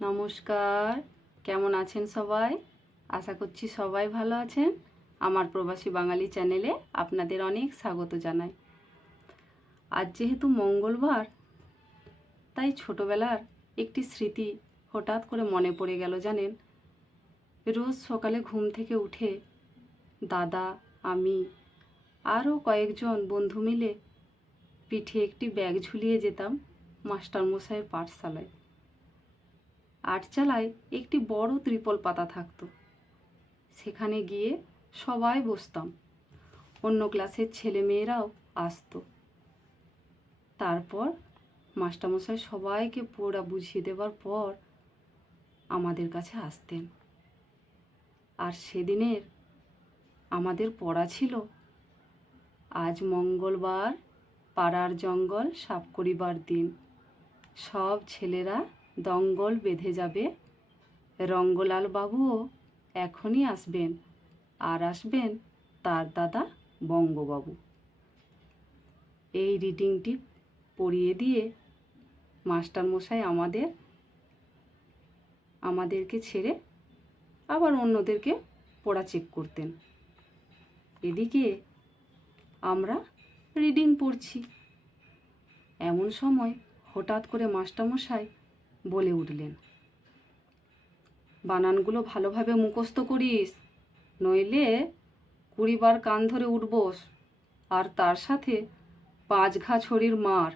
নমস্কার। কেমন আছেন সবাই? আশা করছি সবাই ভালো আছেন। আমার প্রবাসী বাঙালি চ্যানেলে আপনাদের অনেক স্বাগত জানাই। আজ যেহেতু মঙ্গলবার, তাই ছোটবেলার একটি স্মৃতি হঠাৎ করে মনে পড়ে গেল, জানেন? রোজ সকালে ঘুম থেকে উঠে দাদা, আমি, আরও কয়েকজন বন্ধু মিলে পিঠে একটি ব্যাগ ঝুলিয়ে যেতাম মাস্টারমশাইয়ের পাঠশালায়। আটচালায় একটি বড় ত্রিপল পাতা থাকতো। সেখানে গিয়ে সবাই বসতাম। অন্য ক্লাসের ছেলেমেয়েরাও আসতো। তারপর মাস্টারমশাই সবাইকে পড়া বুঝিয়ে দেওয়ার পর আমাদের কাছে আসতেন। আর সেদিনের আমাদের পড়া ছিল, আজ মঙ্গলবার পাড়ার জঙ্গল সাফ করিবার দিন। সব ছেলেরা দঙ্গল বেঁধে যাবে। রঙ্গলাল বাবুও এখনই আসবেন। আর আসবেন তার দাদা বঙ্গবাবু। এই রিডিংটি পড়িয়ে দিয়ে মাস্টারমশাই আমাদের, আমাদেরকে ছেড়ে আবার অন্যদেরকে পড়া চেক করতেন। এদিকে আমরা রিডিং পড়ছি। এমন সময় হঠাৎ করে মাস্টারমশাই বলে উঠলেন। বানানগুলো ভালোভাবে মুখস্থ করিস, নইলে কুড়িবার কান ধরে উঠবোস, আর তার সাথে পাঁচ ঘা ছড়ির মার।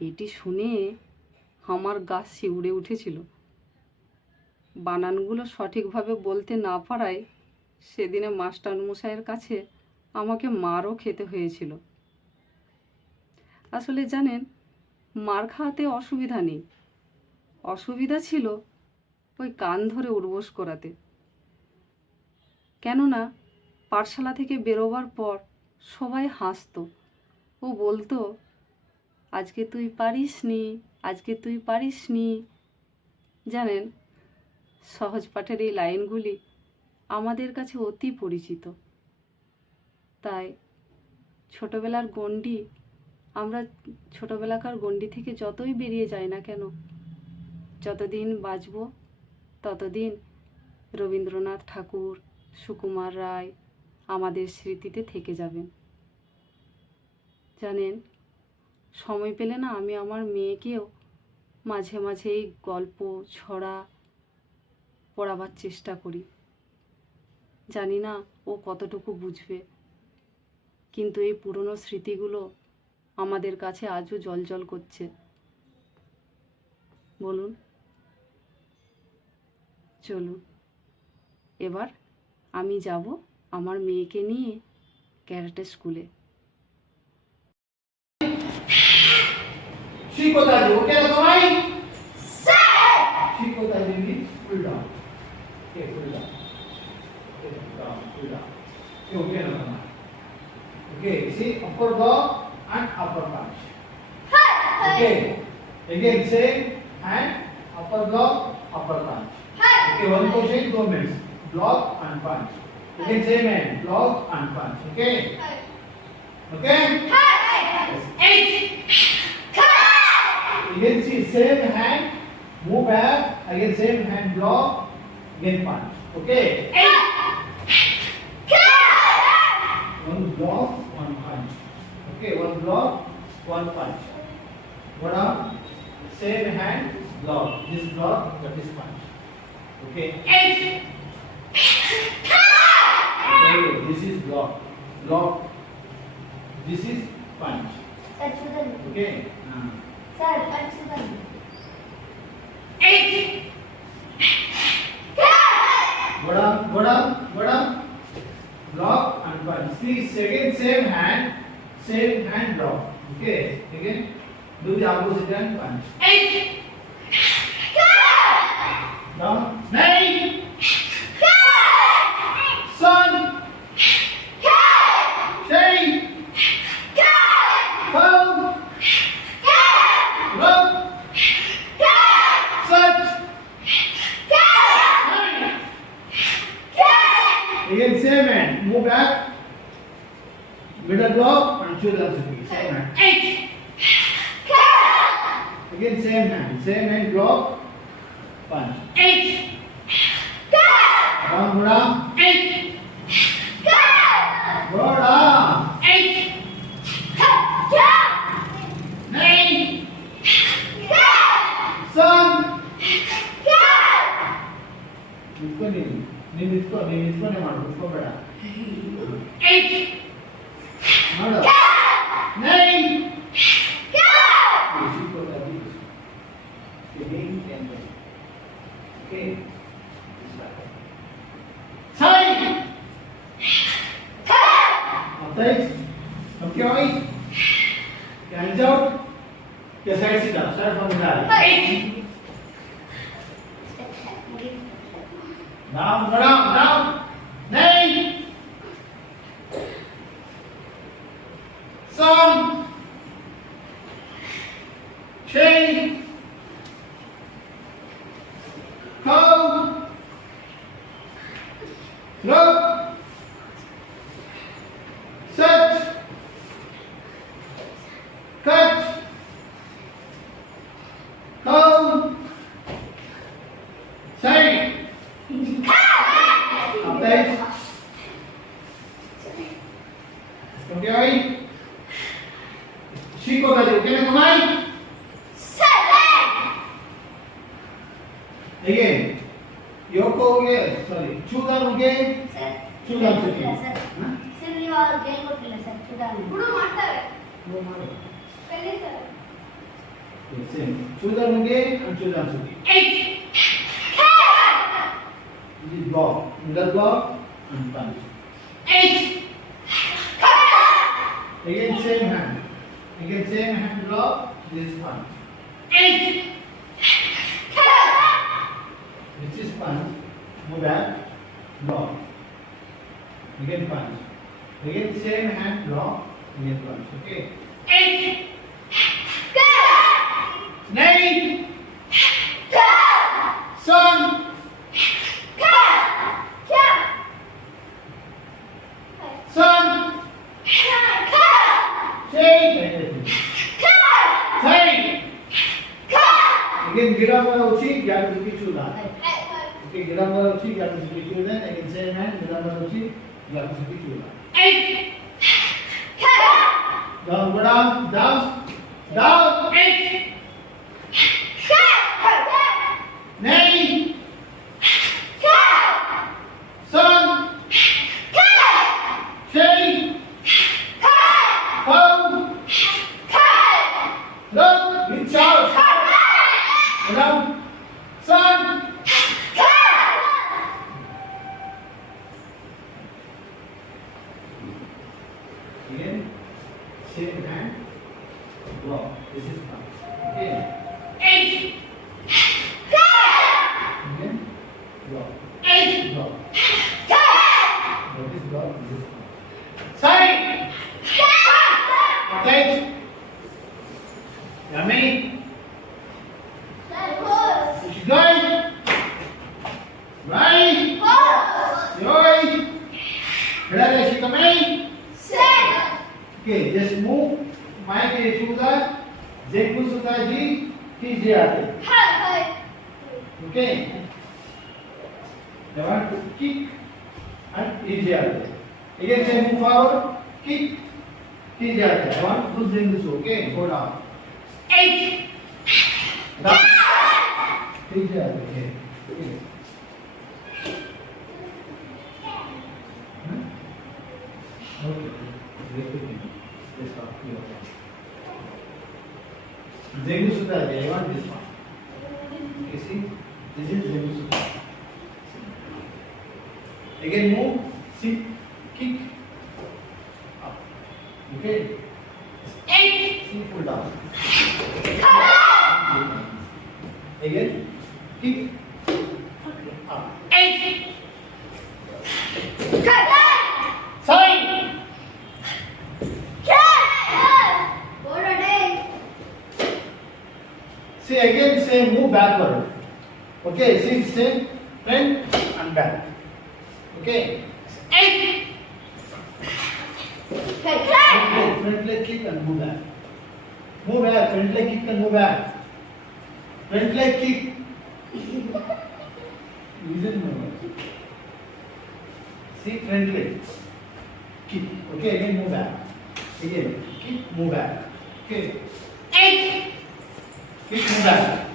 এটি শুনে আমার গা শিউড়ে উঠেছিল। বানানগুলো সঠিকভাবে বলতে না পারায় সেদিনে মাস্টারমশাইয়ের কাছে আমাকে মারও খেতে হয়েছিল। আসলে জানেন মার খাওয়াতে অসুবিধা নেই। অসুবিধা ছিল ওই কান ধরে উর্বশ করাতে। কেননা পাঠশালা থেকে বেরোবার পর সবাই হাসতো। ও বলতো, আজকে তুই পারিস নি আজকে তুই পারিস নি জানেন, সহজ পাঠের এই লাইনগুলি আমাদের কাছে অতি পরিচিত। তাই ছোটবেলার গণ্ডি আমরা ছোটবেলাকার গণ্ডি থেকে যতই বেরিয়ে যাই না কেন, যতদিন বাঁচব ততদিন রবীন্দ্রনাথ ঠাকুর, সুকুমার রায় আমাদের স্মৃতিতে থেকে যাবেন। জানেন, সময় পেলে না আমি আমার মেয়েকেও মাঝে মাঝে এই গল্প, ছড়া পড়াবার চেষ্টা করি। জানি না ও কতটুকু বুঝবে, কিন্তু এই পুরনো স্মৃতিগুলো আমাদের কাছে আজও জল জল করছে। বলুন। চলুন। এবার আমি যাব আমার মেয়েকে নিয়ে ক্যারাটে স্কুলে। okay, Nakamai? Sir! Shikotaji again, same hand, upper block, upper punch. Okay, one position, two minutes. Block and punch. Again, same hand, block and punch. Okay? Okay? Again, see, same hand, move back, again, same hand, block, again, punch. Okay? One block, one punch. Okay, one block, one punch. What up? Same hand, block. This block, that is punch. Okay? Okay, this is block. Block. This is punch. Okay? Uh, Go down, go down, go down. Block and punch. See, second same hand, same hand block. Okay? Again, do the opposite hand નહીં Okay. Sai! Atrás. Aqui, olha. Guys out. Que a série se dá. Sai da comunidade. Aí. Dá, dá. again Yokoge, sorry, Chudanuge, Chudan city. Silly or game of lesson, Chudan. Guru Master. Guru Master. Same. Chudanuge and Chudan city. Eight. This is block, middle block and punch. Eight. Again, same hand. Again, same hand block, this punch. Eight. Punch. Move back. Block. Again punch. Again same hand block. Again punch. Okay. Eight. వచ్చి ఇక్కడ నుంచి కిటికీలు నేను same hand మిడమర్ వచ్చి ఇక్కడ నుంచి కిటికీలు down go down down down Name. Son. She. Home. K. Just move my K to the Z to the G, T J R. Hi, hi. Okay. They want to kick and T J R. Again, say move forward, kick, T J R. I want full Zengus. Okay, go down. Eight. Down. T J R. Okay. Want this one. You see, this is Zengu Sutta. Again move, sit, kick, up. Okay, Eight. see, pull down. Again, kick, See again, same move backward. Okay, see, same front and back. Okay, Eight. leg, front leg kick and move back. Move back, front leg kick and move back. Front leg kick. Listen my. See front leg. Kick. Okay, again move back. Again, kick, move back. Okay. Kick, move back.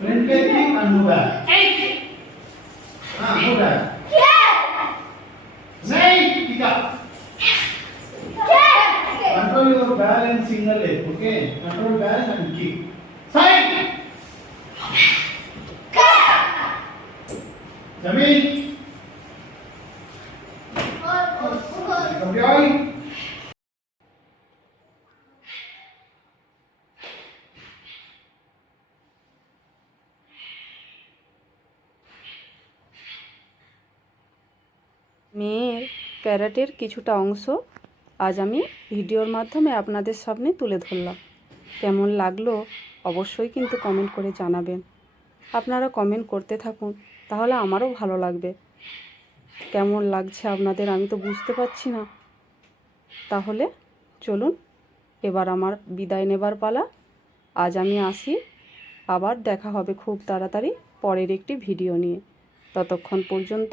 Front leg kick and move back. Eight. Ah, move back. Nine, kick up. Control your balance single leg, okay? Control balance and kick. Side. Jamil. মেয়ের ক্যারাটের কিছুটা অংশ আজ আমি ভিডিওর মাধ্যমে আপনাদের সামনে তুলে ধরলাম। কেমন লাগল অবশ্যই কিন্তু কমেন্ট করে জানাবেন। আপনারা কমেন্ট করতে থাকুন, তাহলে আমারও ভালো লাগবে। কেমন লাগছে আপনাদের আমি তো বুঝতে পারছি না। তাহলে চলুন, এবার আমার বিদায় নেবার পালা। আজ আমি আসি, আবার দেখা হবে খুব তাড়াতাড়ি পরের একটি ভিডিও নিয়ে। ততক্ষণ পর্যন্ত